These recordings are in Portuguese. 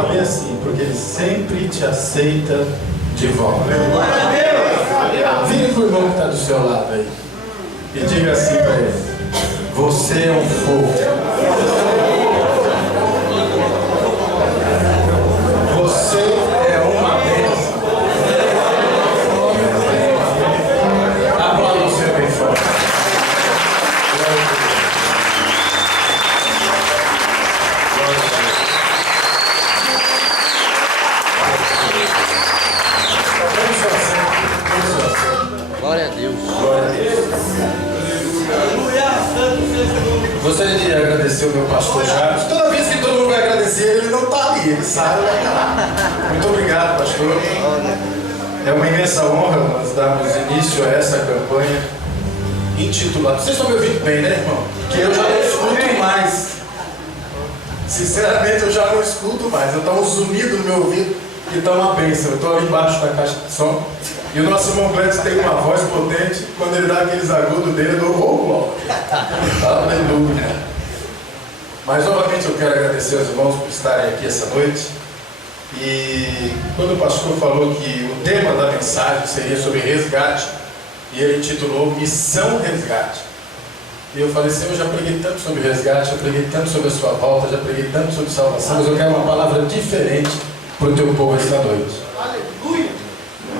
fala bem assim, porque Ele sempre te aceita de volta. Vire para o irmão que está do seu lado aí e diga assim para ele: você é um fogo. Você é uma bênção. Aplauda o Senhor bem forte. Glória a Deus. Glória a Deus. Gostaria de agradecer o meu pastor Charles. Toda vez que todo mundo vai agradecer, ele não está ali, ele sabe. Muito obrigado, pastor. É uma imensa honra nós darmos início a essa campanha intitulada. Vocês estão me ouvindo bem, né, irmão? Que eu já não escuto mais. Sinceramente, eu já não escuto mais. Eu estou um zunido no meu ouvido que está uma bênção. Eu estou ali embaixo da caixa de som. E o nosso irmão Gladys tem uma voz potente. Quando ele dá aqueles agudos dele, eu dou aleluia. Mas novamente eu quero agradecer aos irmãos por estarem aqui essa noite. E quando o pastor falou que o tema da mensagem seria sobre resgate, e ele intitulou Missão Resgate, e eu falei: Senhor, eu já preguei tanto sobre resgate, já preguei tanto sobre a sua volta, já preguei tanto sobre salvação, mas eu quero uma palavra diferente para o teu povo esta noite. Aleluia!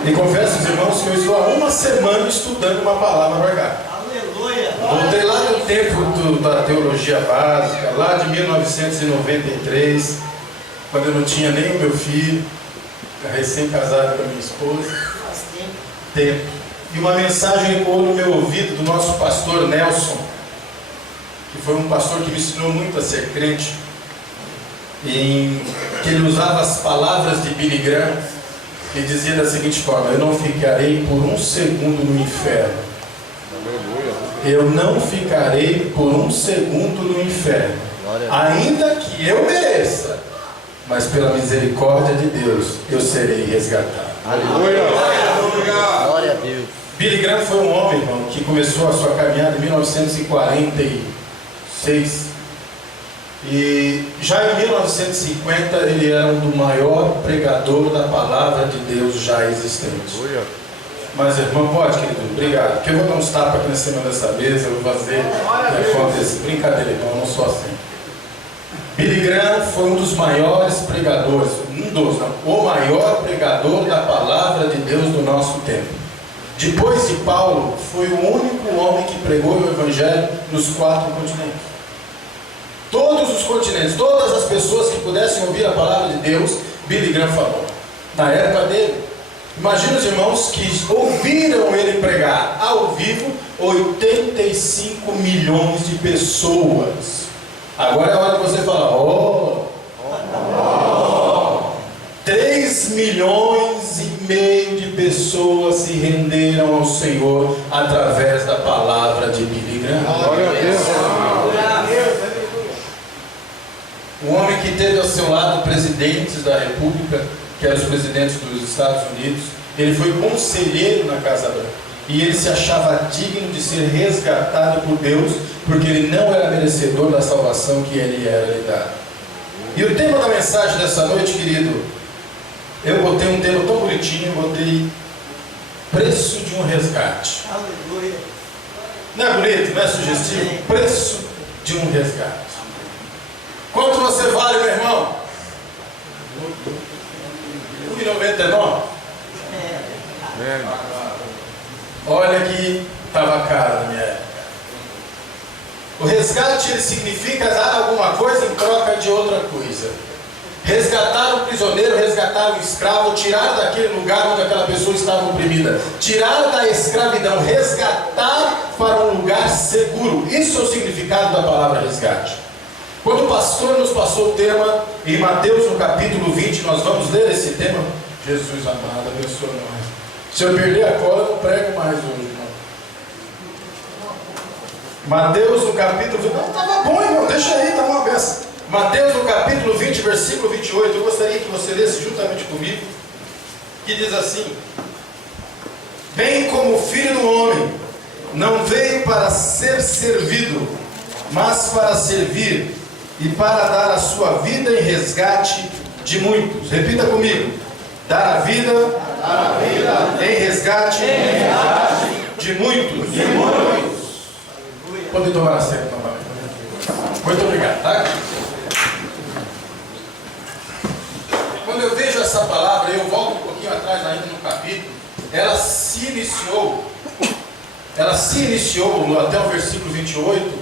E confesso aos irmãos que eu estou há uma semana estudando uma palavra para cá. Aleluia! Voltei lá do tempo da teologia básica, lá de 1993, quando eu não tinha nem o meu filho, recém-casado com a minha esposa. Faz Tempo. E uma mensagem ecoou no meu ouvido do nosso pastor Nelson, que foi um pastor que me ensinou muito a ser crente, que ele usava as palavras de Billy Graham e dizia da seguinte forma: eu não ficarei por um segundo no inferno. Eu não ficarei por um segundo no inferno, ainda que eu mereça, mas pela misericórdia de Deus eu serei resgatado. Aleluia. Glória a Deus. Billy Graham foi um homem, irmão, que começou a sua caminhada em 1946. E já em 1950 ele era um do maior pregador da palavra de Deus já existente. Mas irmão, pode, querido, obrigado. Porque eu vou dar uns tapas aqui na cima dessa mesa, eu vou fazer acontecer. Brincadeira, irmão, não sou assim. Billy Graham foi um dos maiores pregadores, o maior pregador da palavra de Deus do nosso tempo. Depois de Paulo, foi o único homem que pregou o Evangelho nos 4 continentes. Todos os continentes, todas as pessoas que pudessem ouvir a palavra de Deus, Billy Graham falou. Na época dele, imagina os irmãos que ouviram ele pregar ao vivo, 85 milhões de pessoas. Agora é a hora de você falar: 3 milhões e meio de pessoas se renderam ao Senhor através da palavra de Billy Graham. Glória a Deus. Um homem que teve ao seu lado presidentes da República, que eram os presidentes dos Estados Unidos. Ele foi conselheiro na Casa Branca. E ele se achava digno de ser resgatado por Deus, porque ele não era merecedor da salvação que ele era lhe dado. E o tema da mensagem dessa noite, querido, eu botei um tema tão bonitinho, eu botei preço de um resgate. Aleluia! Não é bonito, não é sugestivo? Preço de um resgate. Quanto você vale, meu irmão? R$1,99? Olha que estava caro na minha época. O resgate, ele significa dar alguma coisa em troca de outra coisa. Resgatar um prisioneiro, resgatar um escravo, tirar daquele lugar onde aquela pessoa estava oprimida, tirar da escravidão, resgatar para um lugar seguro. Isso é o significado da palavra resgate. Quando o pastor nos passou o tema em Mateus no capítulo 20, nós vamos ler esse tema. Jesus amado, abençoa nós. Se eu perder a cola, eu não prego mais hoje, irmão. Mateus no capítulo 20. Não, estava bom, irmão, deixa aí, está uma benção. Mateus no capítulo 20, versículo 28. Eu gostaria que você lesse juntamente comigo. Que diz assim: bem como o Filho do Homem não veio para ser servido, mas para servir e para dar a sua vida em resgate de muitos. Repita comigo. Dar a vida, em resgate, de muitos. Podem tomar assento novamente. Muito obrigado, tá? Quando eu vejo essa palavra, eu volto um pouquinho atrás ainda no capítulo, ela se iniciou até o versículo 28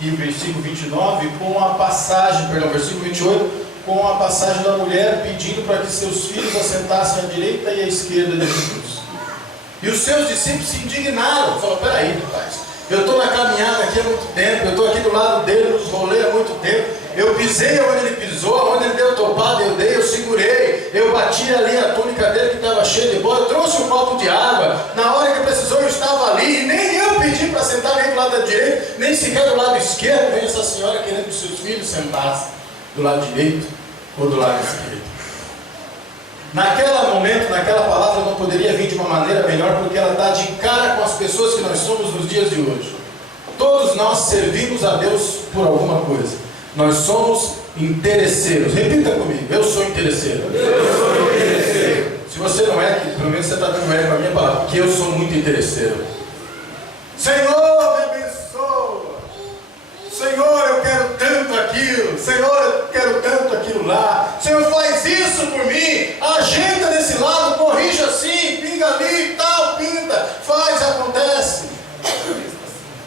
e o versículo 29 com a passagem, versículo 28, com a passagem da mulher pedindo para que seus filhos assentassem à direita e à esquerda de Jesus. E os seus discípulos se indignaram, falaram, peraí, rapaz, eu estou na caminhada aqui há muito tempo, eu estou aqui do lado dele, nos rolês há muito tempo, eu pisei onde ele pisou, onde ele deu topada, eu dei, eu segurei, eu bati ali a túnica dele que estava cheia de bola, eu trouxe um copo de água, na hora que precisou eu estava ali, e nem eu pedi para sentar nem do lado da direita, nem sequer do lado esquerdo, vem essa senhora querendo que seus filhos sentassem do lado direito ou do lado esquerdo. Naquele momento, naquela palavra não poderia vir de uma maneira melhor, porque ela está de cara com as pessoas que nós somos nos dias de hoje. Todos nós servimos a Deus por alguma coisa. Nós somos interesseiros. Repita comigo, eu sou interesseiro. Eu sou interesseiro. Se você não é, pelo menos você está dando eco a minha palavra, porque eu sou muito interesseiro. Senhor, me abençoa. Senhor, eu quero tanto aquilo. Senhor, eu quero tanto aquilo lá. Senhor, faz isso por mim. Ajeita desse lado, corrige assim, pinga ali, tal, pinta. Faz, acontece.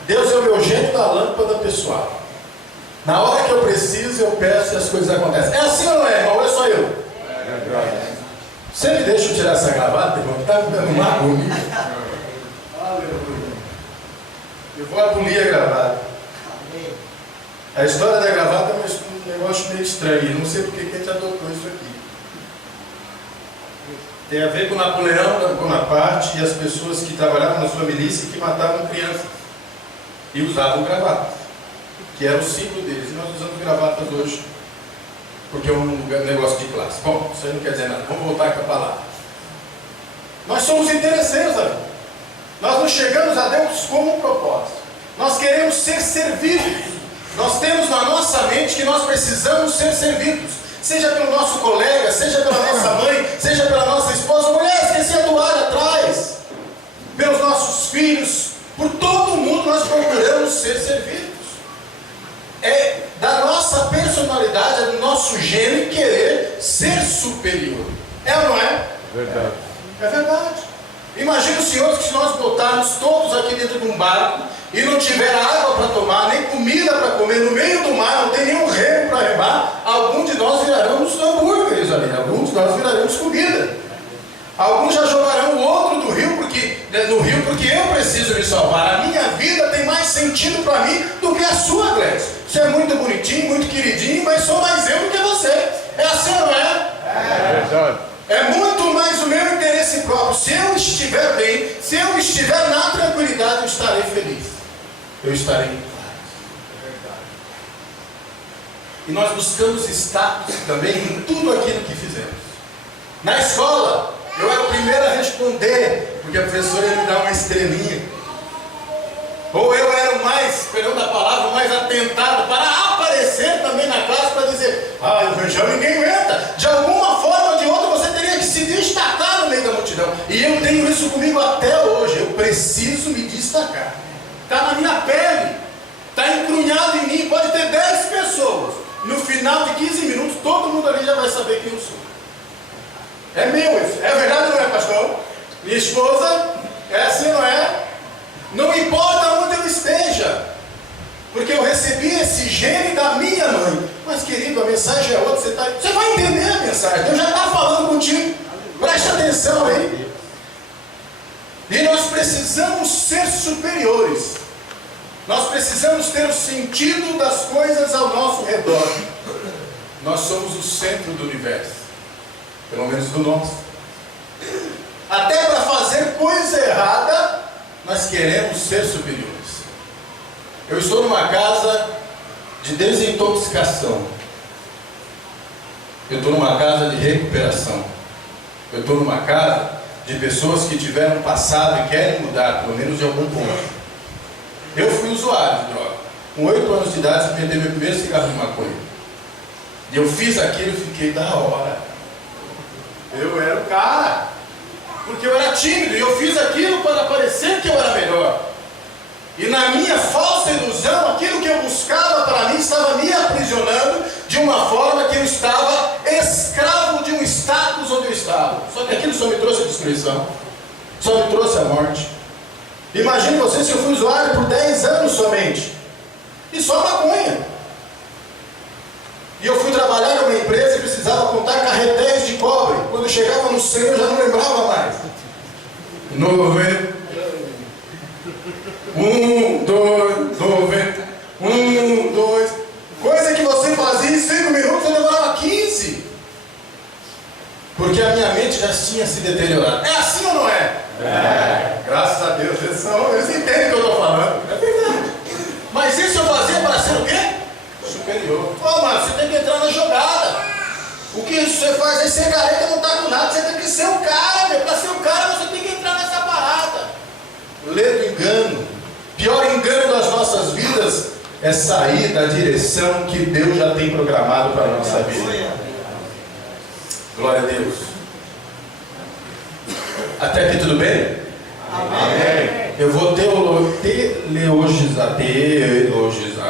Deus é o meu gênio da lâmpada pessoal. Na hora que eu preciso, eu peço e as coisas acontecem. É assim ou não é, irmão? Ou é só eu? Você me deixa eu tirar essa gravata, irmão? Está me dando uma agonia. Aleluia. Eu vou abolir a gravata. A história da gravata é um negócio meio estranho. Não sei porque que a gente adotou isso aqui. Tem a ver com Napoleão Bonaparte e as pessoas que trabalhavam na sua milícia e que matavam crianças. E usavam gravata, que era o símbolo deles. E nós usamos gravatas hoje, porque é um negócio de classe. Bom, isso aí não quer dizer nada. Vamos voltar com a palavra. Nós somos interesseiros, amigo. Nós não chegamos a Deus como um propósito. Nós queremos ser servidos. Nós temos na nossa mente que nós precisamos ser servidos. Seja pelo nosso colega, seja pela nossa mãe, seja pela nossa esposa. Mulher, esqueci a toalha atrás. Pelos nossos filhos. Por todo mundo nós procuramos ser servidos. É da nossa personalidade, é do nosso gênio querer ser superior. É ou não é? Verdade. É verdade. Imagina os senhores que se nós botarmos todos aqui dentro de um barco e não tiver água para tomar, nem comida para comer, no meio do mar, não tem nenhum remo para remar, alguns de nós viraremos hambúrgueres ali, alguns de nós viraremos comida. Alguns já jogarão o outro no rio porque eu preciso me salvar. A minha vida tem mais sentido para mim do que a sua, Gleice. Você é muito bonitinho, muito queridinho, mas sou mais eu do que você. É assim, não é? É verdade. É muito mais o meu interesse próprio. Se eu estiver bem, se eu estiver na tranquilidade, eu estarei feliz. Eu estarei em paz. É verdade. E nós buscamos status também em tudo aquilo que fizemos. Na escola, eu era o primeiro a responder, porque a professora ia me dar uma estrelinha. Ou eu era o mais, perdão da palavra, o mais atentado para aparecer também na classe para dizer, o evangelho ninguém aguenta. De alguma forma ou de outra você teria que se destacar no meio da multidão. E eu tenho isso comigo até hoje. Eu preciso me destacar. Está na minha pele, está encrunhado em mim. Pode ter 10 pessoas. No final de 15 minutos, todo mundo ali já vai saber quem eu sou. É meu isso. É verdade ou não é, pastor? Minha esposa, é assim, não é? Não importa onde eu esteja, porque eu recebi esse gene da minha mãe. Mas querido, a mensagem é outra, você vai entender a mensagem. Deus já está falando contigo. Preste atenção aí. E nós precisamos ser superiores. Nós precisamos ter o sentido das coisas ao nosso redor. Nós somos o centro do universo. Pelo menos do nosso. Até para fazer coisa errada, nós queremos ser superiores. Eu estou numa casa de desintoxicação. Eu estou numa casa de recuperação. Eu estou numa casa de pessoas que tiveram passado e querem mudar, pelo menos de algum ponto. Eu fui usuário de droga. Com 8 anos de idade, experimentei meu primeiro cigarro de maconha. E eu fiz aquilo e fiquei da hora. Eu era o cara. Porque eu era tímido e eu fiz aquilo para parecer que eu era melhor. E na minha falsa ilusão, aquilo que eu buscava para mim estava me aprisionando de uma forma que eu estava escravo de um status onde eu estava. Só que aquilo só me trouxe a destruição. Só me trouxe a morte. Imagine você se eu fui usuário por 10 anos somente. E só maconha. E eu fui trabalhar numa empresa e precisava contar carretéis de cobre. Quando chegava no 100 eu já não lembrava mais. 90. 1, 2, 90. 1, 2. Coisa que você fazia em 5 minutos eu demorava 15. Porque a minha mente já tinha se deteriorado. É assim ou não é? É. Graças a Deus, eles entendem o que eu estou falando. É verdade. Mas isso eu fazia para ser o quê? Superior. Ô, mano, você tem que entrar na jogada. O que você faz aí, ser careta não tá com nada. Você tem que ser o cara, meu. Para ser o cara, você tem que entrar nessa parada. Lê do engano. Pior engano das nossas vidas é sair da direção que Deus já tem programado para a nossa vida. Glória a Deus. Até aqui tudo bem? Amém. Eu vou teologizar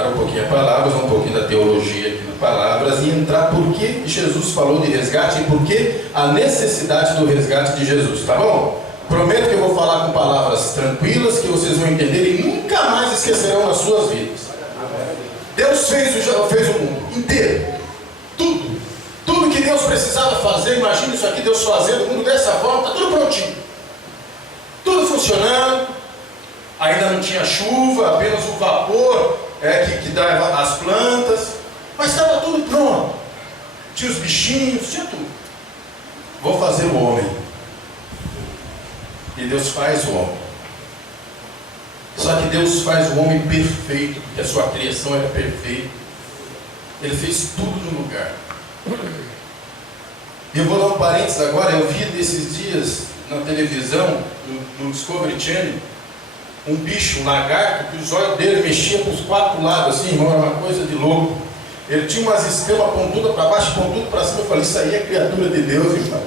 um pouquinho a palavras, um pouquinho da teologia aqui nas palavras e entrar por que Jesus falou de resgate e por que a necessidade do resgate de Jesus, tá bom? Prometo que eu vou falar com palavras tranquilas que vocês vão entender e nunca mais esquecerão nas suas vidas. Deus fez o mundo inteiro, tudo que Deus precisava fazer. Imagina isso aqui, Deus fazendo o mundo dessa forma, está tudo prontinho, tudo funcionando. Ainda não tinha chuva, apenas o vapor que dava as plantas, mas estava tudo pronto. Tinha os bichinhos, tinha tudo. Vou fazer o homem. E Deus faz o homem. Só que Deus faz o homem perfeito, porque a sua criação era perfeita. Ele fez tudo no lugar. E eu vou dar um parênteses agora. Eu vi nesses dias na televisão, no Discovery Channel, um bicho, um lagarto, que os olhos dele mexiam para os 4 lados, assim, irmão, era uma coisa de louco. Ele tinha umas escamas pontudas para baixo, pontudas para cima. Eu falei, isso aí é criatura de Deus, irmão.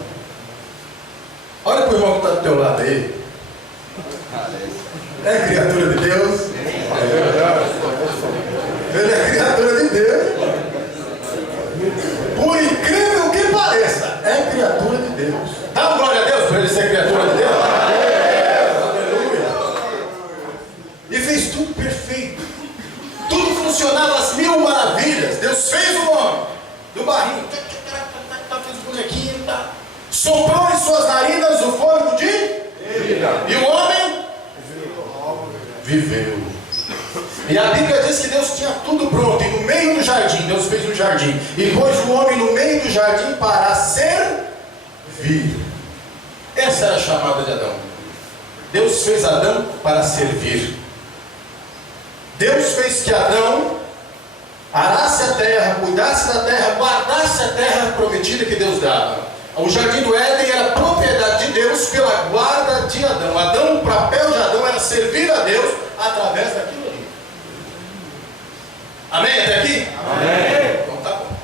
Olha para o irmão que está do teu lado aí. É criatura de Deus? É verdade. Ele é criatura de Deus. Por incrível que pareça, é criatura de Deus. Dá uma glória a Deus para ele ser criatura de Deus. E fez tudo perfeito. Tudo funcionava às 1000 maravilhas. Deus fez o homem do barrinho. Fez o bonequinho. Soprou em suas narinas o fôlego de vida. E o homem viveu. E a Bíblia diz que Deus tinha tudo pronto. E no meio do jardim, Deus fez um jardim. E pôs o homem no meio do jardim para servir. Essa era a chamada de Adão. Deus fez Adão para servir. Deus fez que Adão arasse a terra, cuidasse da terra, guardasse a terra prometida que Deus dava. O jardim do Éden era propriedade de Deus pela guarda de Adão. O papel de Adão era servir a Deus através daquilo ali. Amém? Até aqui? Amém. Então tá bom.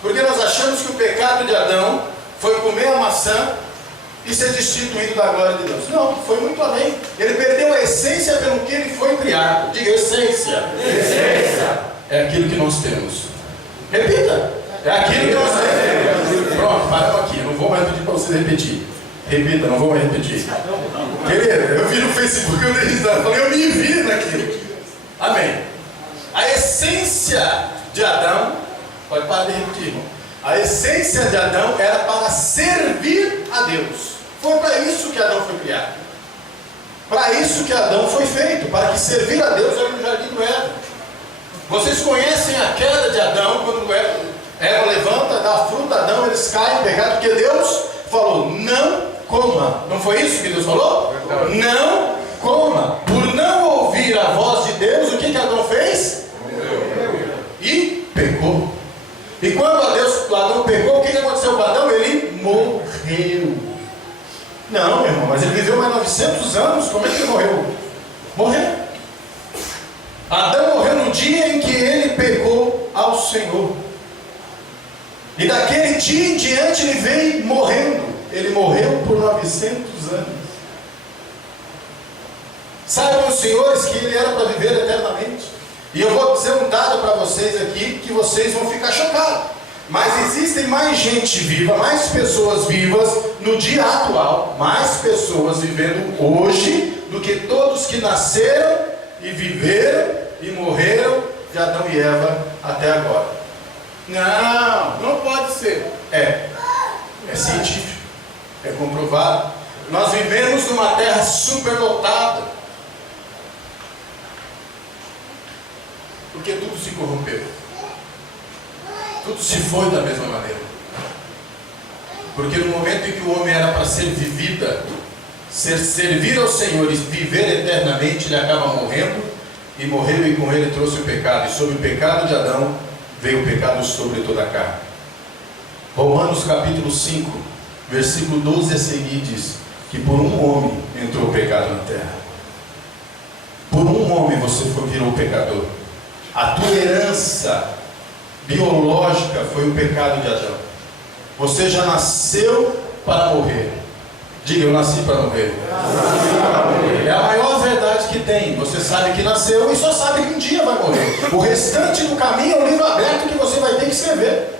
Porque nós achamos que o pecado de Adão foi comer a maçã e ser destituído da glória de Deus. Não, foi muito além. Ele perdeu a essência pelo que ele foi criado. Diga, essência. Essência. É aquilo que nós temos. Repita. É aquilo que nós temos. Pronto, paramos aqui. Não vou mais pedir para você repetir. Repita, não vou mais repetir. Querido, eu vi no Facebook, eu dei risada. Falei, eu me vi naquilo. Amém. A essência de Adão, pode parar de repetir, irmão. A essência de Adão era para servir a Deus. Foi para isso que Adão foi criado. Para isso que Adão foi feito, para que servir a Deus era no jardim do Éden. Vocês conhecem a queda de Adão, quando Eva levanta, dá a fruta a Adão, eles caem em pecado, porque Deus falou, não coma. Não foi isso que Deus falou? Não coma. Por não ouvir a voz de Deus, o que Adão fez? E pecou. E quando Adão pecou, o que aconteceu com Adão? Ele morreu. Não, meu irmão, mas ele viveu mais 900 anos, como é que ele morreu? Morreu. Adão morreu no dia em que ele pecou ao Senhor. daquele dia em diante ele veio morrendo. Ele morreu por 900 anos. Saibam os senhores que ele era para viver eternamente. E eu vou dizer um dado para vocês aqui, que vocês vão ficar chocados. Mas existem mais gente viva, mais pessoas vivas no dia atual, mais pessoas vivendo hoje, do que todos que nasceram e viveram e morreram de Adão e Eva até agora. Não pode ser. É científico, é comprovado. Nós vivemos numa terra superlotada. Porque tudo se corrompeu. Tudo se foi da mesma maneira. Porque no momento em que o homem era para ser vivida, servir ao Senhor e viver eternamente, ele acaba morrendo, e morreu e com ele trouxe o pecado. E sobre o pecado de Adão veio o pecado sobre toda a carne. Romanos capítulo 5, versículo 12 a seguir diz que por um homem entrou o pecado na terra. Por um homem você virou pecador. A tua herança biológica foi o pecado de Adão. Você já nasceu para morrer. Diga, eu nasci para morrer. É a maior verdade que tem. Você sabe que nasceu e só sabe que um dia vai morrer. O restante do caminho é um livro aberto que você vai ter que escrever.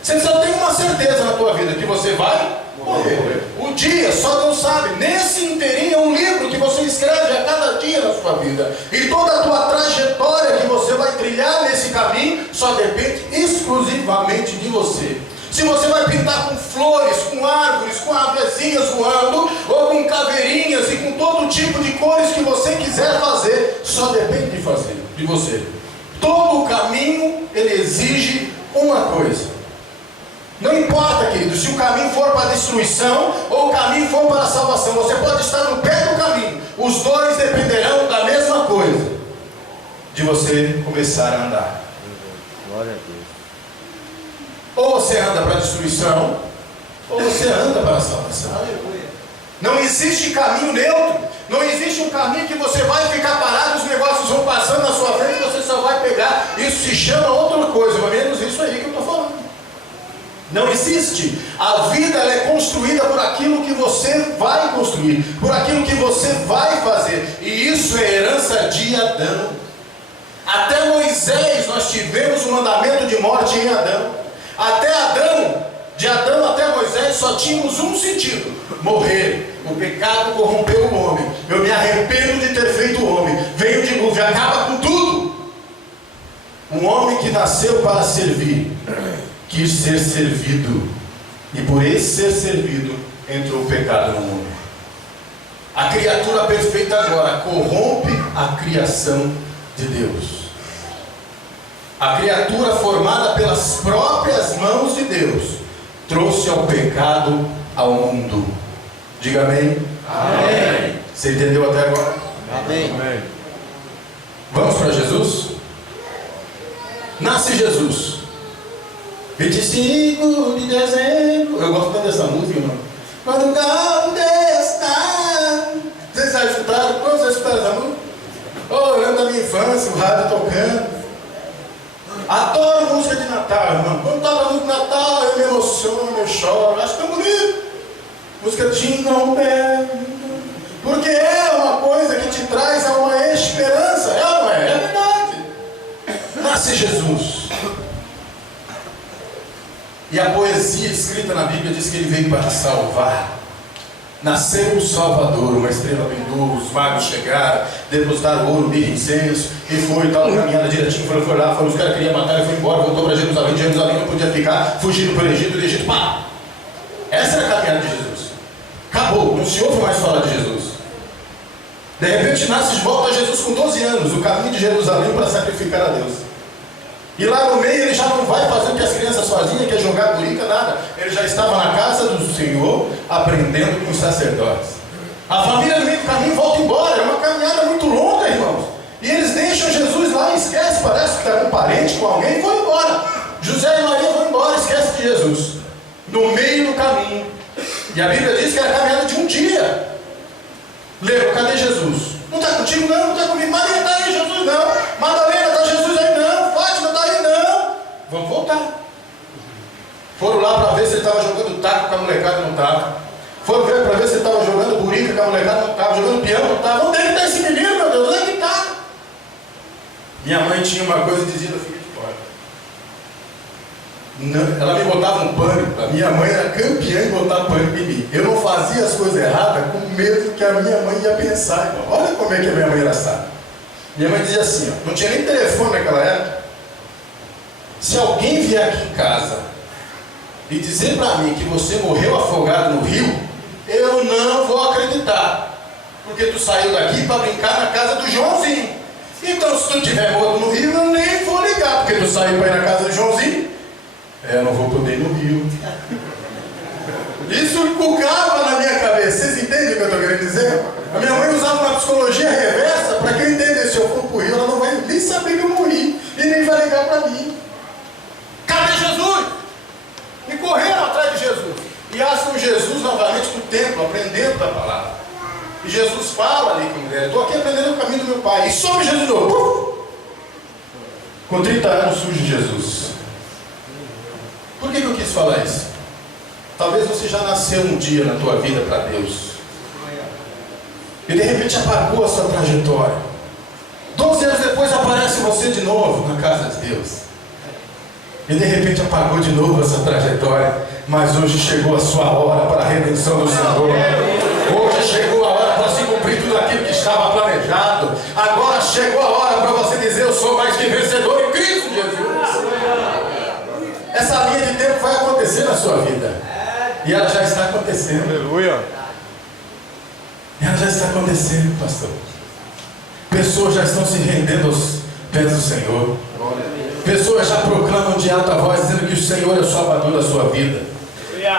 Você só tem uma certeza na tua vida, que você vai morrer. O dia, só Deus sabe. Nesse inteirinho é um livro que você escreve a cada dia na sua vida. E toda a tua trajetória que você vai trilhar nesse caminho só depende exclusivamente de você. Se você vai pintar com flores, com árvores, com avezinhas voando, ou com caveirinhas e com todo tipo de cores que você quiser fazer, só depende de você. Todo o caminho, ele exige uma coisa. Não importa, querido, se o caminho for para a destruição ou o caminho for para a salvação, você pode estar no pé do caminho. Os dois dependerão da mesma coisa, de você começar a andar. Glória a Deus. Ou você anda para a destruição, ou você anda para a salvação. Não existe caminho neutro. Não existe um caminho que você vai ficar parado, os negócios vão passando na sua frente e você só vai pegar. Isso se chama outra coisa, mas menos isso aí que eu estou falando. Não existe. A vida ela é construída por aquilo que você vai construir, por aquilo que você vai fazer. E isso é herança de Adão. Até Moisés nós tivemos o mandamento de morte em Adão. Até Adão, de Adão até Moisés, só tínhamos um sentido: morrer. O pecado corrompeu o homem. Eu me arrependo de ter feito o homem. Veio o dilúvio, acaba com tudo. Um homem que nasceu para servir, quis ser servido, e por esse ser servido entrou o pecado no mundo. A criatura perfeita agora corrompe a criação de Deus. A criatura formada pelas próprias mãos de Deus trouxe ao pecado ao mundo. Diga amém. Amém. Você entendeu até agora? Amém. Amém. Vamos para Jesus? Nasce Jesus 25 de dezembro. Eu gosto tanto dessa música, irmão. Quando o galo está. Vocês já escutaram? Quando vocês escutaram essa música? Oh, eu lembro da minha infância, o rádio tocando. Adoro música de Natal, irmão. Quando toca música de Natal, eu me emociono, eu choro. Acho tão bonito. Música Jingle Bell. Porque é uma coisa que te traz a uma esperança. É ou não é? É verdade. Nasce Jesus. E a poesia escrita na Bíblia diz que ele veio para salvar. Nasceu o Salvador, uma estrela brilhou, os magos chegaram, depositaram ouro, mirra, incenso, e foi tal, caminhada direitinho, foi lá, os caras queriam matar, ele foi embora, voltou para Jerusalém, de Jerusalém não podia ficar, fugindo para o Egito, do Egito, pá! Essa era a caminhada de Jesus. Acabou, não se ouve mais falar de Jesus. De repente nasce de volta Jesus com 12 anos, o caminho de Jerusalém para sacrificar a Deus. E lá no meio ele já não vai fazer o que as crianças faziam, que é jogar burica, nada. Ele já estava na casa do Senhor, aprendendo com os sacerdotes. A família no meio do caminho volta embora, é uma caminhada muito longa, irmãos. E eles deixam Jesus lá e esquecem, parece que está com um parente, com alguém, e vão embora. José e Maria vão embora, esquece de Jesus. No meio do caminho. E a Bíblia diz que era a caminhada de um dia. Lembra, cadê Jesus? Não está contigo não, não está comigo. Maria está aí, Jesus não. Madalena, está Jesus aí não. Fátima está aí não. Vamos voltar. Foram lá para ver se ele estava jogando taco com a molecada, não estava. Foram ver para ver se ele estava jogando burica com a molecada, não estava. Jogando piano, não estava. Onde é que está esse menino, meu Deus? Onde é que está? Minha mãe tinha uma coisa e dizia da seguinte forma. Ela me botava um pânico. A minha mãe era campeã em botar pânico em mim. Eu não fazia as coisas erradas com medo que a minha mãe ia pensar, irmão. Olha como é que a minha mãe era sábia. Minha mãe dizia assim, ó, não tinha nem telefone naquela época. Se alguém vier aqui em casa e dizer para mim que você morreu afogado no rio, eu não vou acreditar. Porque tu saiu daqui para brincar na casa do Joãozinho. Então se tu estiver morto no rio, eu nem vou ligar, porque tu saiu para ir na casa do Joãozinho. Eu não vou poder ir no rio. Isso cucava na minha cabeça. Vocês entendem o que eu estou querendo dizer? A minha mãe usava uma psicologia reversa para quem entender. Se eu for para o rio, ela não vai nem saber que eu morri e nem vai ligar para mim. Cadê Jesus? E correram atrás de Jesus. E acham Jesus novamente no templo, aprendendo da palavra. E Jesus fala ali com a mulher: estou aqui aprendendo o caminho do meu pai. E some Jesus de novo. Com 30 anos surge Jesus. Por que eu quis falar isso? Talvez você já nasceu um dia na tua vida para Deus. E de repente apagou a sua trajetória. 12 anos depois aparece você de novo na casa de Deus. E de repente apagou de novo essa trajetória. Mas hoje chegou a sua hora para a redenção do Senhor. Hoje chegou a hora para se cumprir tudo aquilo que estava planejado. Agora chegou a hora para você dizer: eu sou mais que vencedor em Cristo Jesus. Essa linha de tempo vai acontecer na sua vida. E ela já está acontecendo. Aleluia. Ela já está acontecendo, pastor. Pessoas já estão se rendendo aos pés do Senhor. Pessoas já proclamam de alta voz, dizendo que o Senhor é o Salvador da sua vida.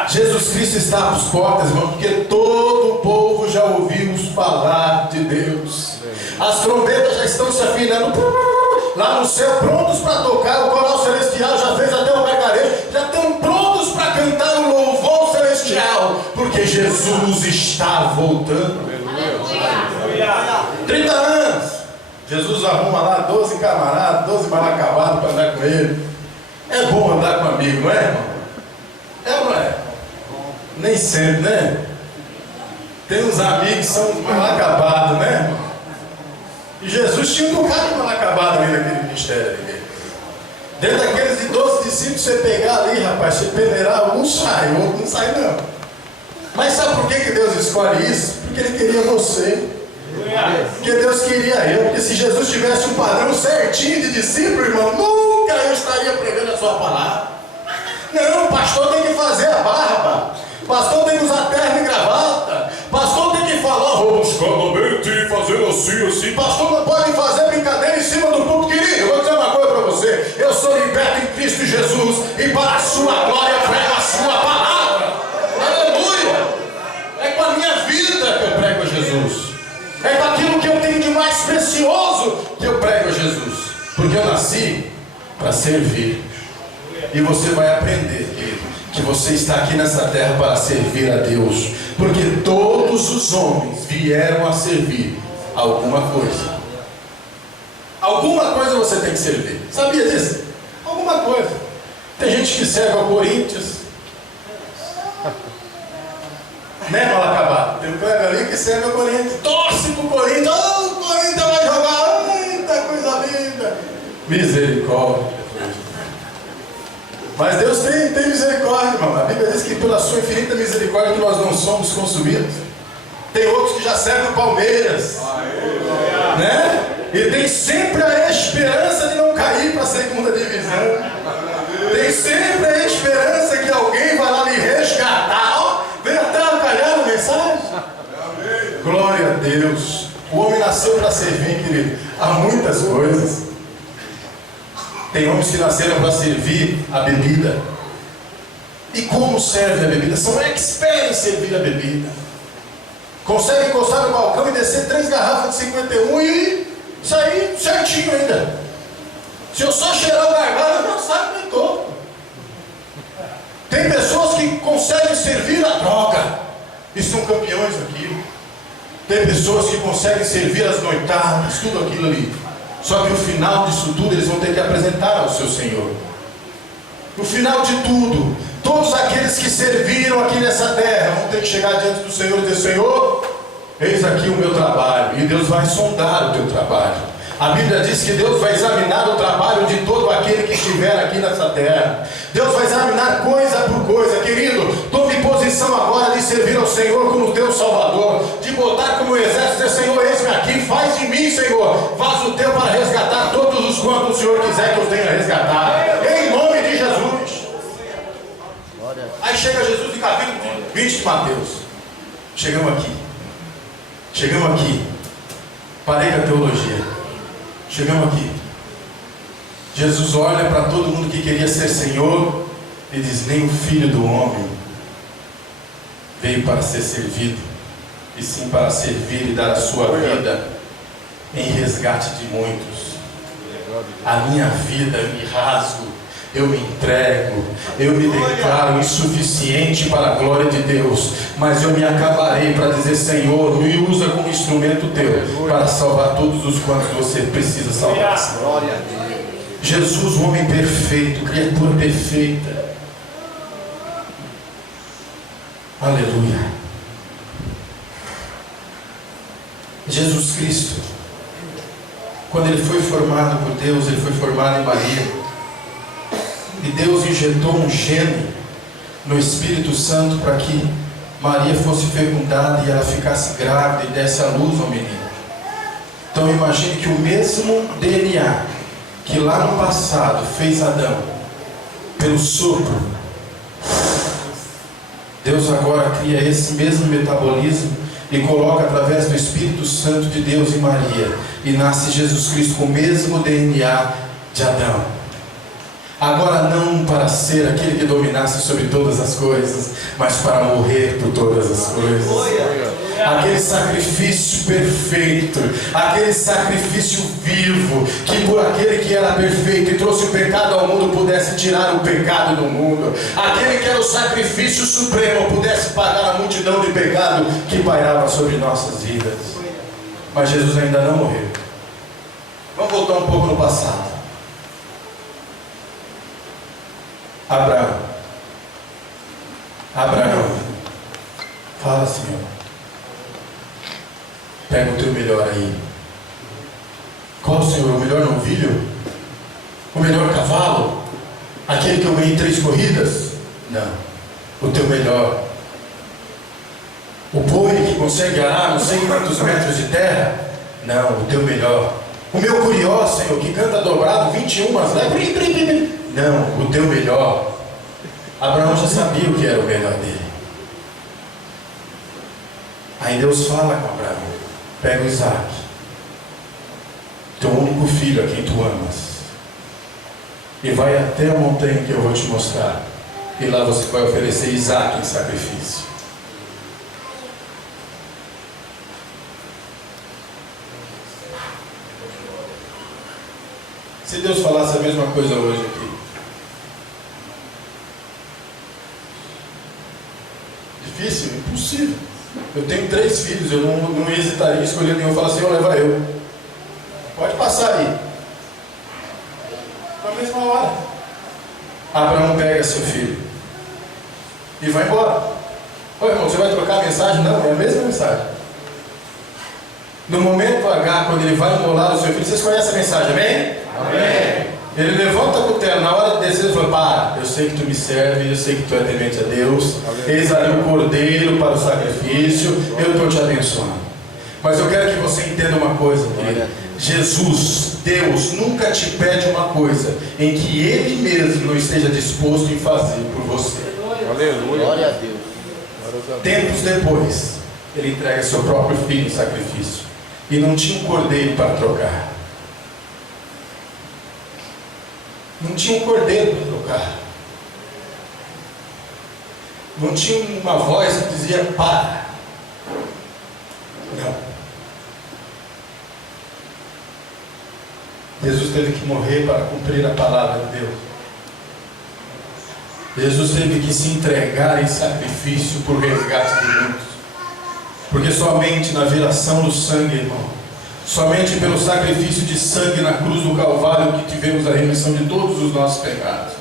Jesus Cristo está às portas, irmão, porque todo o povo já ouviu falar de Deus. As trombetas já estão se afinando lá no céu, prontos para tocar. O coral celestial já fez até o margarejo, já estão prontos para cantar o louvor celestial, porque Jesus está voltando. 30 anos, Jesus arruma lá 12 camaradas, 12 mal acabados para andar com ele. É bom andar com amigo, não é, irmão? É ou não é? Nem sempre, né? Tem uns amigos que são mal acabados, né, irmão? E Jesus tinha um bocado de mal acabado ali naquele ministério ali. Dentro daqueles de 12 discípulos, você pegar ali, rapaz, você peneirar, um sai, o outro não sai não. Mas sabe por que Deus escolhe isso? Porque Ele queria você. Porque Deus queria eu. Porque se Jesus tivesse um padrão certinho de discípulo, irmão, nunca eu estaria pregando a sua palavra. Não, o pastor tem que fazer a barba. Pastor tem que usar terno e gravata. Pastor tem que falar robuscadamente, fazendo assim. Pastor não pode fazer brincadeira em cima do púlpito. Querido, eu vou dizer uma coisa para você. Eu sou liberto em Cristo Jesus, e para a sua glória eu prego a sua palavra. Aleluia. É com a minha vida que eu prego a Jesus. É com aquilo que eu tenho de mais precioso que eu prego a Jesus. Porque eu nasci para servir. E você vai aprender, querido, que você está aqui nessa terra para servir a Deus. Porque todos os homens vieram a servir alguma coisa. Alguma coisa você tem que servir. Sabia disso? Alguma coisa. Tem gente que serve ao Corinthians. Né, mal acabado? Tem um colega ali que serve ao Corinthians. Torce pro Corinthians. Oh, o Corinthians vai jogar. Eita, coisa linda. Misericórdia. Mas Deus tem misericórdia, irmão. A Bíblia diz que pela sua infinita misericórdia que nós não somos consumidos. Tem outros que já servem o Palmeiras, né? E tem sempre a esperança de não cair para a segunda divisão. Tem sempre a esperança que alguém vai lá me resgatar. Ó, vem até calhar a mensagem. Glória a Deus. O homem nasceu para servir, querido. Há muitas coisas. Tem homens que nasceram para servir a bebida. E como serve a bebida? São experts em servir a bebida. Consegue encostar no balcão e descer 3 garrafas de 51 e sair certinho ainda. Se eu só cheirar o gargalo, eu já saio bem todo. Tem pessoas que conseguem servir a droga e são campeões daquilo. Tem pessoas que conseguem servir as noitadas, tudo aquilo ali. Só que no final disso tudo eles vão ter que apresentar ao seu Senhor. No final de tudo, todo todos aqueles que serviram aqui nessa terra vão ter que chegar diante do Senhor e dizer: Senhor, eis aqui o meu trabalho. E Deus vai sondar o teu trabalho. A Bíblia diz que Deus vai examinar o trabalho de todo aquele que estiver aqui nessa terra. Deus vai examinar coisa por coisa. Querido, tome posição agora de servir ao Senhor como teu Salvador, de botar como exército, dizer: Senhor, eis-me aqui, faz de mim, Senhor, vaso teu para resgatar todos os quantos o Senhor quiser que eu tenha resgatado, em nome de Jesus. Aí chega Jesus em capítulo 20 de Mateus. Chegamos aqui, parei com a teologia. Chegamos aqui. Jesus olha para todo mundo que queria ser Senhor e diz: nem o Filho do Homem veio para ser servido, e sim para servir e dar a sua vida em resgate de muitos. A minha vida eu me rasgo, eu me entrego, eu me declaro insuficiente para a glória de Deus, mas eu me acabarei para dizer: Senhor, me usa como instrumento teu para salvar todos os quantos você precisa salvar. Glória a Deus. Jesus, o homem perfeito, criatura perfeita. Aleluia. Jesus Cristo, quando ele foi formado por Deus, ele foi formado em Maria. E Deus injetou um gene no Espírito Santo para que Maria fosse fecundada e ela ficasse grávida e desse à luz ao menino. Então imagine que o mesmo DNA que lá no passado fez Adão, pelo sopro, Deus agora cria esse mesmo metabolismo e coloca através do Espírito Santo de Deus em Maria, e nasce Jesus Cristo com o mesmo DNA de Adão. Agora não para ser aquele que dominasse sobre todas as coisas, mas para morrer por todas as coisas. Aquele sacrifício perfeito, aquele sacrifício vivo, que por aquele que era perfeito e trouxe o pecado ao mundo pudesse tirar o pecado do mundo. Aquele que era o sacrifício supremo pudesse pagar a multidão de pecado que pairava sobre nossas vidas. Mas Jesus ainda não morreu. Vamos voltar um pouco no passado. Abraão, fala, Senhor, pega o teu melhor aí. Qual, Senhor? O melhor novilho? O melhor cavalo? Aquele que eu ganhei 3 corridas? Não, o teu melhor. O boi que consegue arar não sei quantos metros de terra? Não, o teu melhor. O meu curió, Senhor, que canta dobrado 21, mas não, o teu melhor. Abraão já sabia o que era o melhor dele. Aí Deus fala com Abraão: pega o Isaac, teu único filho a quem tu amas, e vai até a montanha que eu vou te mostrar, e lá você vai oferecer Isaac em sacrifício. Se Deus falasse a mesma coisa hoje aqui, difícil? Impossível. Eu tenho 3 filhos, eu não hesitaria em escolher nenhum. Eu falo: Senhor, leva eu. Pode passar aí. Na mesma hora, Abraão pega seu filho e vai embora. Ô irmão, você vai trocar a mensagem? Não, é a mesma mensagem. No momento H, quando ele vai imolar o seu filho, vocês conhecem a mensagem, amém? Amém. Ele levanta a cutela, na hora de descer ele fala: para, eu sei que tu me serve, eu sei que tu é temente a Deus, eis ali o cordeiro para o sacrifício, eu estou te abençoando. Mas eu quero que você entenda uma coisa, querido. Jesus, Deus, nunca te pede uma coisa em que Ele mesmo não esteja disposto em fazer por você. Aleluia. Glória a Deus. Tempos depois, Ele entrega seu próprio filho em sacrifício, e não tinha um cordeiro para trocar. Não tinha um cordeiro para trocar. Não tinha uma voz que dizia: para. Não. Jesus teve que morrer para cumprir a palavra de Deus. Jesus teve que se entregar em sacrifício por resgate de muitos. Porque somente na viração do sangue, irmão, somente pelo sacrifício de sangue na cruz do Calvário que tivemos a remissão de todos os nossos pecados.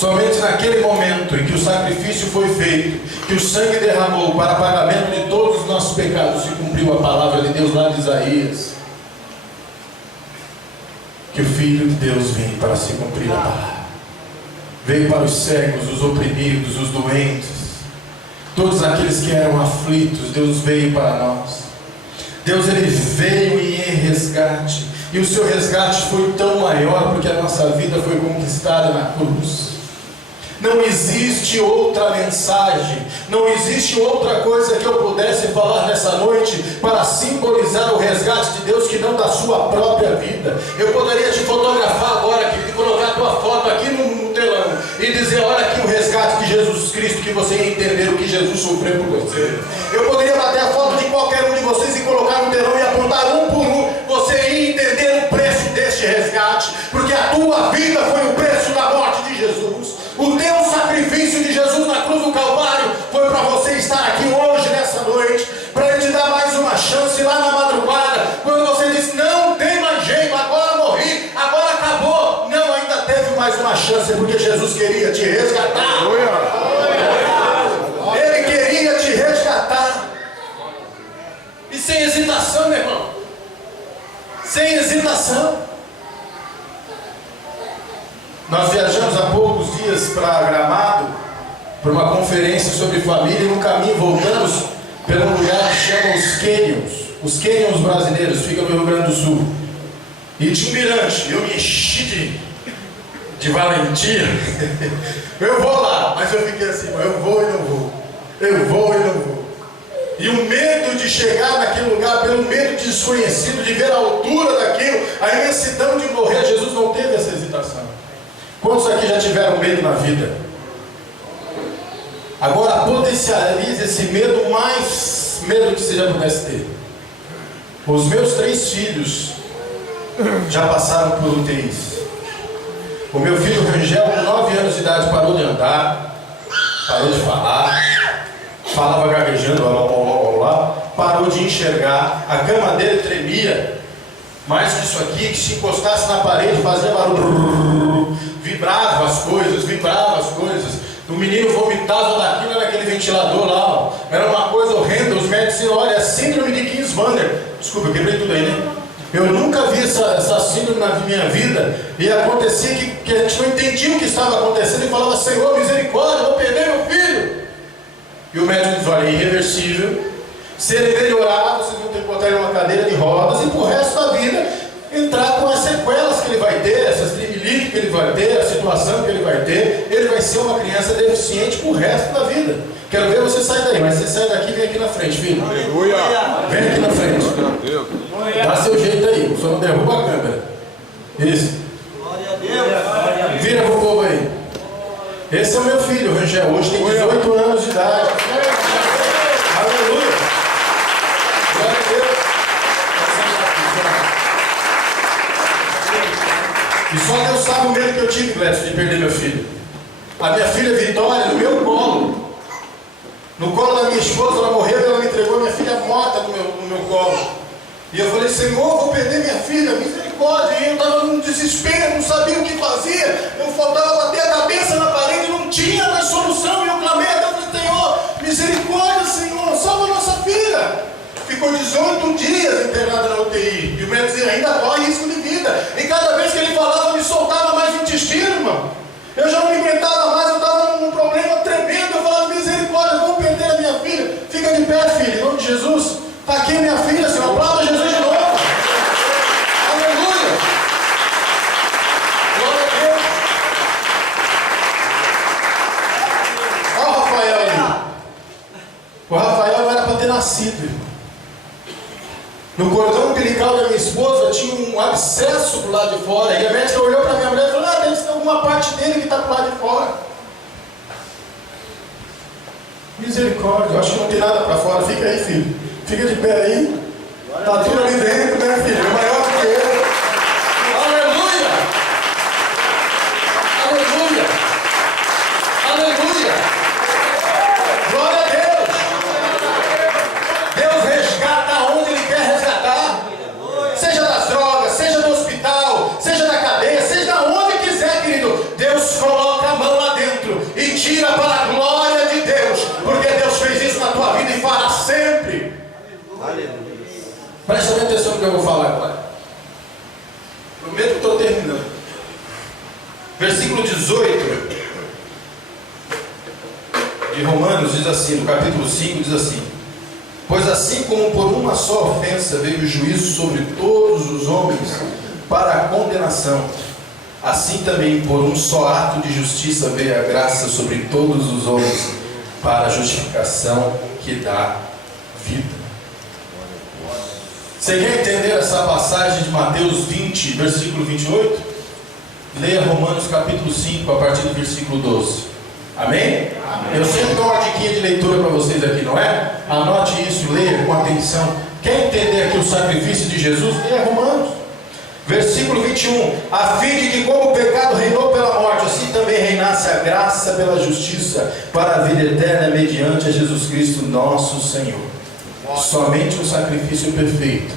Somente naquele momento em que o sacrifício foi feito, que o sangue derramou para pagamento de todos os nossos pecados, se cumpriu a palavra de Deus lá de Isaías, que o Filho de Deus veio para se cumprir a palavra. Veio para os cegos, os oprimidos, os doentes, todos aqueles que eram aflitos. Deus veio para nós. Deus, ele veio em resgate, e o seu resgate foi tão maior porque a nossa vida foi conquistada na cruz. Não existe outra mensagem, não existe outra coisa que eu pudesse falar nessa noite para simbolizar o resgate de Deus que não da sua própria vida. Eu poderia te fotografar agora, querido, e colocar a tua foto aqui no telão e dizer: olha aqui o resgate de Jesus Cristo, que você ia entender o que Jesus sofreu por você. Eu poderia bater a foto de qualquer um de vocês e colocar no telão e apontar um por um, você ia entender o preço deste resgate, porque a tua vida foi o preço da morte de Jesus. O teu sacrifício de Jesus na cruz do Calvário foi para você estar aqui hoje, nessa noite, para Ele te dar mais uma chance lá na madrugada, quando você disse: não tem mais jeito, agora morri, agora acabou. Não, ainda teve mais uma chance, porque Jesus queria te resgatar. Ele queria te resgatar. E sem hesitação, meu irmão, sem hesitação. Nós viajamos há poucos dias para Gramado, para uma conferência sobre família, e no caminho voltamos pelo lugar que chama os Canyons brasileiros, fica no Rio Grande do Sul. E tinha um mirante, eu me enchi de valentia. Eu vou lá, mas eu fiquei assim: eu vou e não vou, eu vou e não vou. E o medo de chegar naquele lugar, pelo medo de desconhecido, de ver a altura daquilo, a imensidão de morrer, Jesus não teve essa hesitação. Quantos aqui já tiveram medo na vida? Agora potencialize esse medo, mais medo que você já pudesse ter. Os meus 3 filhos já passaram por UTIs. O meu filho Rangel, com 9 anos de idade, parou de andar, parou de falar, falava gaguejando, parou de enxergar, a cama dele tremia mais que isso aqui, que se encostasse na parede fazia barulho, vibrava as coisas. O menino vomitava daquilo, era aquele ventilador lá, ó. Era uma coisa horrenda. Os médicos diziam: olha, é síndrome de Kinsvander. Desculpa, eu quebrei tudo aí, né? Eu nunca vi essa síndrome na minha vida, e acontecia que a gente não entendia o que estava acontecendo e falava: Senhor, misericórdia, vou perder meu filho. E o médico diz: olha, é irreversível. Se ele melhorar, vocês vão ter que botar ele numa cadeira de rodas e pro resto da vida entrar com as sequelas que ele vai ter, essas tremeliques que ele vai ter, a situação que ele vai ter. Ele vai ser uma criança deficiente pro resto da vida. Quero ver você sair daí, mas você sai daqui e vem aqui na frente, filho. Aleluia! Vem aqui na frente. Dá seu jeito aí, só não derruba a câmera. Isso. Glória a Deus. Vira pro povo aí. Esse é o meu filho, Rangel, hoje tem 18 anos de idade. Aleluia! Glória a Deus! E só Deus sabe o medo que eu tive, Glécio, de perder meu filho. A minha filha Vitória, no meu colo. No colo da minha esposa, ela morreu e ela me entregou a minha filha morta no meu colo. E eu falei: Senhor, vou perder minha filha, misericórdia. E eu estava num desespero, não sabia o que fazia. Eu faltava bater a cabeça na parede, não tinha mais solução. E eu clamei a Deus: Senhor, misericórdia, Senhor, salva a nossa filha. Ficou 18 dias internada na UTI. E o médico dizia: ainda corre risco de vida. E cada vez que ele falava, me soltava mais o intestino, irmão. Eu já não me aguentava mais, eu estava num problema tremendo. Eu falava: misericórdia, vou perder a minha filha. Fica de pé, filho, em nome de Jesus. Está aqui minha filha, Senhor. Aplauda Jesus de novo. Aleluia. Glória a Deus. Olha o Rafael ali. O Rafael era para ter nascido, irmão. No cordão umbilical da minha esposa tinha um abscesso do lado de fora. E a médica olhou para minha mulher e falou: deve ser alguma parte dele que está do lado de fora. Misericórdia, eu acho que não tem nada para fora. Fica aí, filho. Fica de pé aí. Está tudo ali dentro, né, filho? É maior do que ele. Aleluia! Aleluia! Aleluia! Glória a Deus! Deus resgata onde Ele quer resgatar. Seja das drogas, seja do hospital, seja da cadeia, seja de onde quiser, querido. Deus coloca a mão lá dentro. Presta bem atenção no que eu vou falar agora. Prometo que estou terminando. Versículo 18 de Romanos diz assim, no capítulo 5 diz assim: pois assim como por uma só ofensa veio o juízo sobre todos os homens para a condenação, assim também por um só ato de justiça veio a graça sobre todos os homens para a justificação que dá vida. Você quer entender essa passagem de Mateus 20, versículo 28? Leia Romanos capítulo 5, a partir do versículo 12. Amém? Amém. Eu sempre dou uma diquinha de leitura para vocês aqui, não é? Anote isso, leia com atenção. Quer entender aqui o sacrifício de Jesus? Leia Romanos. Versículo 21. A fim de que como o pecado reinou pela morte, assim também reinasse a graça pela justiça para a vida eterna mediante a Jesus Cristo nosso Senhor. Somente um sacrifício perfeito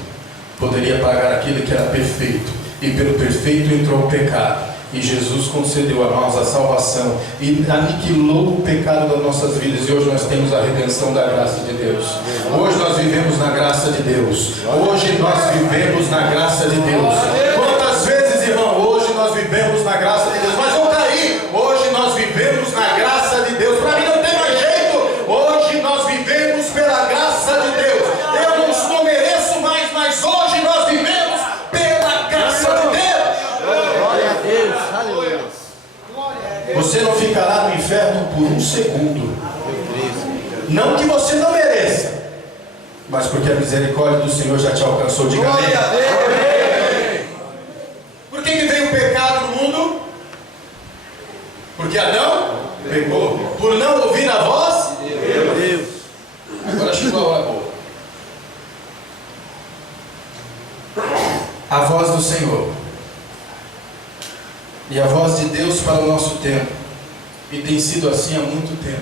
poderia pagar aquele que era perfeito, e pelo perfeito entrou o pecado, e Jesus concedeu a nós a salvação e aniquilou o pecado das nossas vidas, e hoje nós temos a redenção da graça de Deus. Hoje nós vivemos na graça de Deus. Hoje nós vivemos na graça de Deus. Quantas vezes, irmão, hoje nós vivemos na graça de Deus, mas eu caí. Hoje nós vivemos na graça de Deus. Para mim não tem mais jeito. Hoje nós vivemos pela graça de Deus. Eu não mereço mais, mas hoje nós vivemos pela graça de Deus. Glória a Deus. Aleluia. Você não ficará no inferno por um segundo. Não que você não mereça, mas porque a misericórdia do Senhor já te alcançou. Diga amém. Glória a Deus. Por que veio o pecado no mundo? Porque Adão pecou. Por não ouvir a voz de Deus. Agora chegou a hora boa. A voz do Senhor e a voz de Deus para o nosso tempo, e tem sido assim há muito tempo.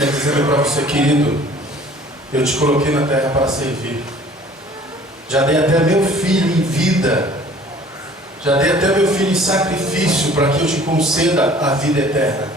É dizendo para você, querido, eu te coloquei na terra para servir. Já dei até meu filho em vida, já dei até meu filho em sacrifício para que eu te conceda a vida eterna.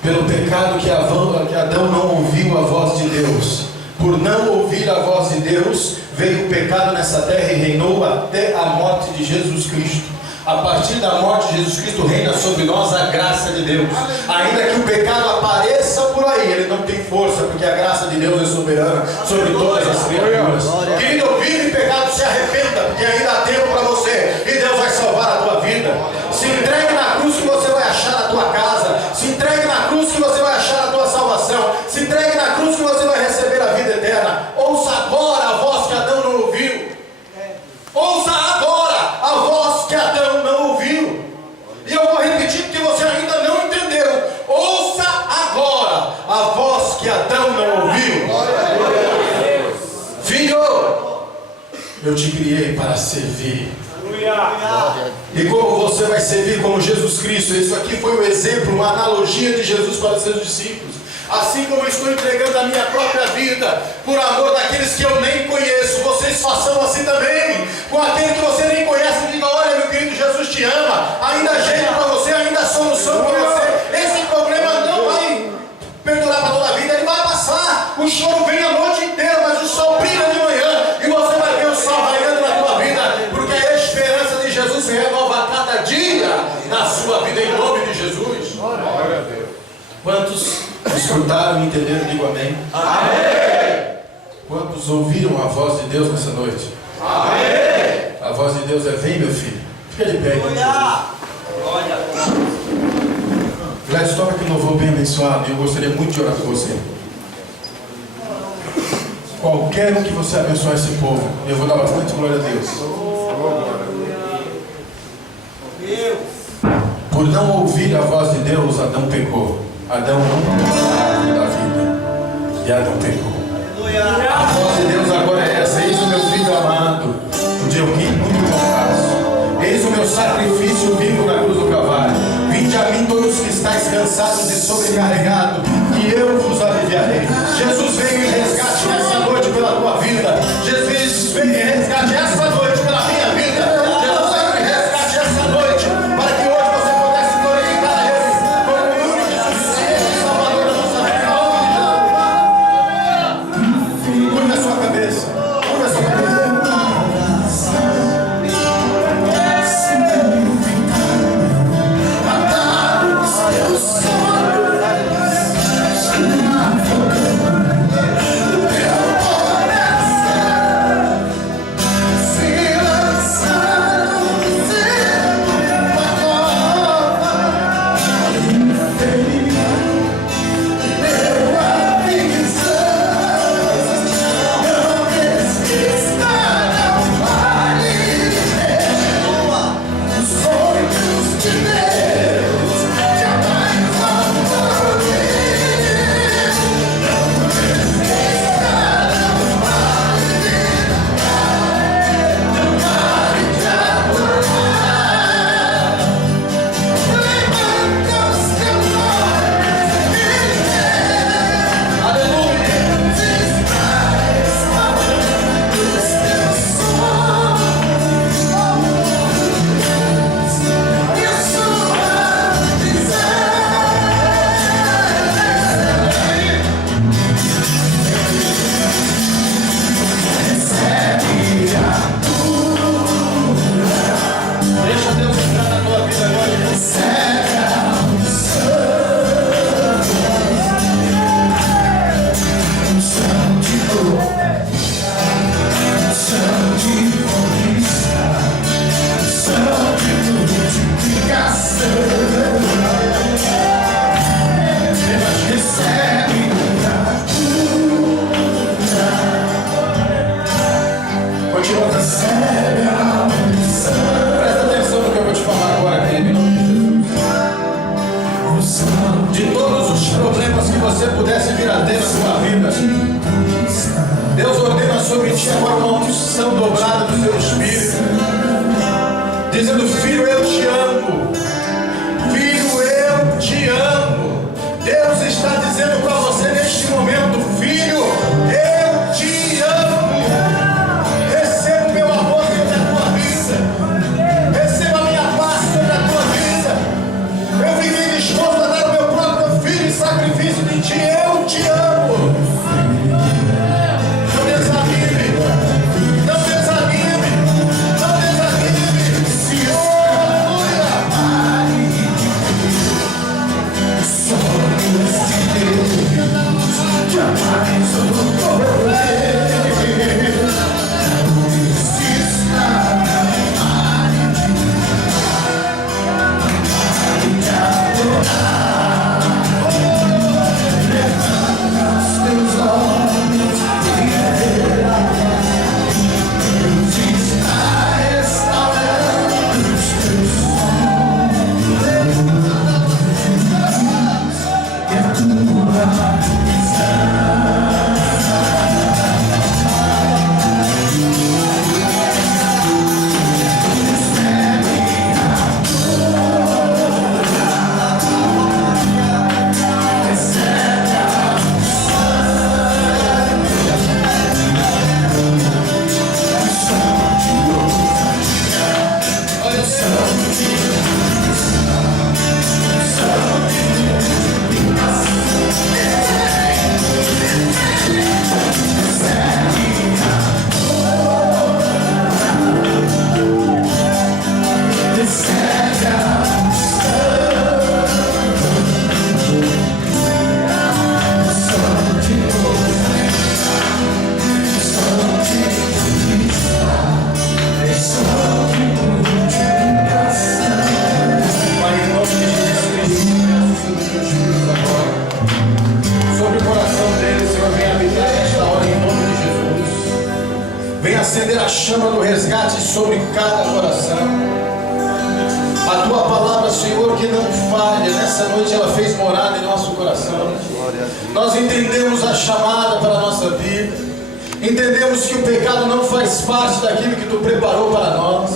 Pelo pecado que Adão não ouviu a voz de Deus, por não ouvir a voz de Deus, veio o pecado nessa terra e reinou até a morte de Jesus Cristo. A partir da morte de Jesus Cristo reina sobre nós a graça de Deus. Ainda que o pecado apareça por aí, ele não tem força, porque a graça de Deus é soberana sobre todas as criaturas. Querido, vive pecado, se arrependa, porque ainda há tempo para você, e Deus vai salvar a tua vida. Se entregue na cruz que você vai achar a tua casa. Se entregue na cruz que você vai achar a tua salvação. Se entregue na cruz que você vai receber a vida eterna. Ouça agora a voz que Adão não ouviu. Ouça agora a voz que Adão não ouviu. E eu vou repetir porque você ainda não entendeu. Ouça agora a voz que Adão não ouviu. Filho, eu te criei para servir. E como você vai servir como Jesus Cristo? Isso aqui foi um exemplo, uma analogia de Jesus para os seus discípulos. Assim como eu estou entregando a minha própria vida por amor daqueles que eu nem conheço, vocês façam assim também com aquele que você nem conhece. Diga: olha, meu querido, Jesus te ama, ainda há jeito para você, ainda há solução para você. Esse problema não vai perdurar para toda a vida, ele vai passar. O choro vem a noite inteira, mas o sol brilha de manhã, e você vai ver o sol raiando na tua vida, porque a esperança de Jesus se renova a cada dia na sua vida, em nome de Jesus. Glória a Deus. Quantos escutaram e entenderam? Digo amém. Amém. Quantos ouviram a voz de Deus nessa noite? Amém. A voz de Deus é: vem, meu filho. Fica de pé aí. Gladstone, que louvor bem abençoado. E eu gostaria muito de orar por você. Qualquer um que você abençoar esse povo, eu vou dar bastante glória a Deus. Por não ouvir a voz de Deus, Adão pecou. Adão não comeu a árvore da vida, e Adão pecou. A voz de Deus agora é essa: eis o meu filho amado, de eu ri muito bom. Eis o meu sacrifício vivo na cruz do Calvário. Vinde a mim todos que estáis cansados e sobrecarregados, que eu vos aliviarei. Jesus veio em resgate essa noite pela tua vida. Jesus veio em resgate essa noite pela minha vida. Jesus veio em resgate essa noite para que hoje você pudesse glorificar Ele como o único e suficiente Salvador da nossa vida. Curva você pudesse vir a ter na sua vida. Deus ordena sobre ti agora uma unção dobrada do seu espírito, dizendo: filho, eu te amo. Filho, eu te amo. Deus está dizendo para você neste momento: filho, eu te amo. Receba o meu amor sobre a tua vida. Receba a minha paz sobre a tua vida. Eu fiquei disposto a dar o meu próprio filho em sacrifício de ti. Eu te amo. Não desanime. Não desanime. Não desanime. Senhor, acender a chama do resgate sobre cada coração. A tua palavra, Senhor, que não falha, nessa noite ela fez morada em nosso coração. Nós entendemos a chamada para a nossa vida. Entendemos que o pecado não faz parte daquilo que tu preparou para nós.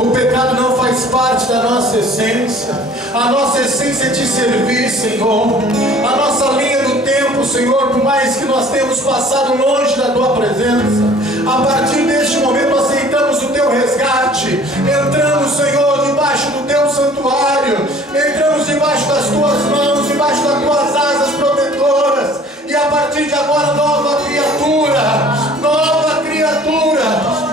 O pecado não faz parte da nossa essência. A nossa essência é te servir, Senhor. A nossa linha do tempo, Senhor, por mais que nós tenhamos passado longe da tua presença, a partir deste momento aceitamos o teu resgate. Entramos, Senhor, debaixo do teu santuário. Entramos debaixo das tuas mãos, debaixo das tuas asas protetoras. E a partir de agora, nova criatura, nova criatura,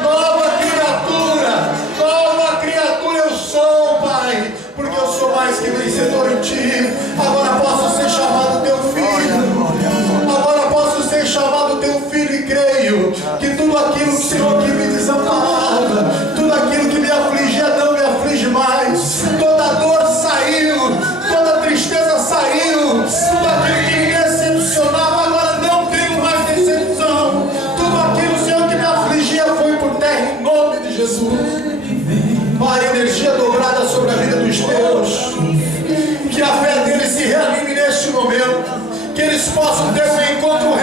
nova criatura, nova criatura eu sou, Pai, porque eu sou mais que vencedor em ti. Agora posso ser chamado teu filho, agora posso ser chamado teu filho, e creio que tudo aquilo, Senhor, que me desamparava, tudo aquilo que me afligia não me aflige mais. Toda dor saiu, toda tristeza saiu, tudo aquilo que me decepcionava agora não tenho mais decepção. Tudo aquilo, Senhor, que me afligia foi por terra em nome de Jesus. Pai, energia dobrada sobre a vida dos teus, que a fé deles se reanime neste momento, que eles possam ter um encontro